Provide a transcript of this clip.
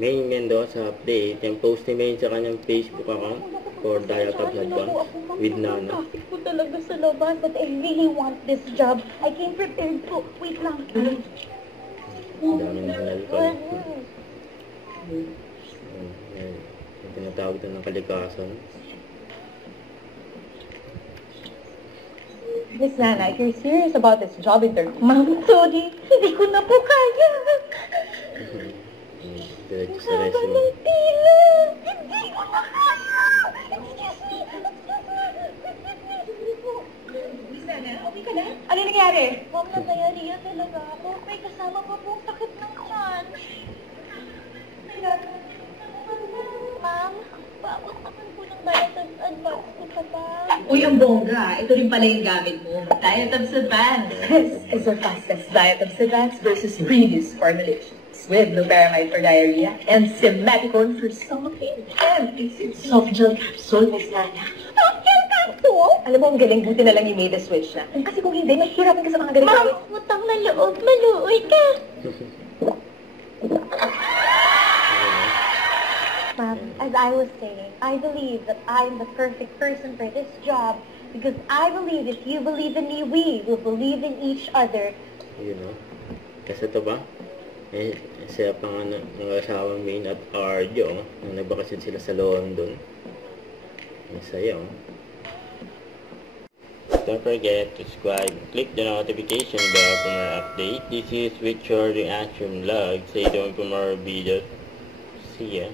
May Mendoza update. Yung post ni May sa kanyang Facebook account for Diet of Advance with Nana. Bakit ko talaga sa labas, but I really want this job. I came prepared to. Wait lang. Ang daming nalkal. Yung tinatawag ito ng kalikasan. Miss Nana, if you're serious about this job interview, Ma'am, sorry. Hindi ko na po kaya. Diretso sa resume. Ng tila. Hindi ko na kaya. Excuse me. Miss Nana, okay ka na? Ano nangyari? Ma'am, nag-diarrhea talaga ako. May kasama pa pong sakit ng tiyan. Ma'am, bakit naman po ng Diet of Advance ko pa ba? Uy, ang bongga. Ito rin pala yung gamit mo. Diet of Advance. This is the fastest Diet of Advance versus previous formulations. With loperamide for diarrhea and simeticone for stomach pain. And it's soft gel capsule, Miss Nana. Soft gel capsule? Alam mo, ang galing. Buti na lang you made the switch na. Kasi kung hindi, mahihirapan ka sa mga galing. Ma'am, utang na loob. Maluoy ka. Ma'am, as I was saying, I believe that I'm the perfect person for this job because I believe if you believe in me, we will believe in each other. You know? Kasi ito ba? Eh, siya pa nga ng asawang Main at Arjo, nang nagbakasyon sila sa London. Masaya, oh. Don't forget to subscribe. Click the notification bell for more update. This is Richard Reaction Vlog. Stay tuned for more videos. See ya.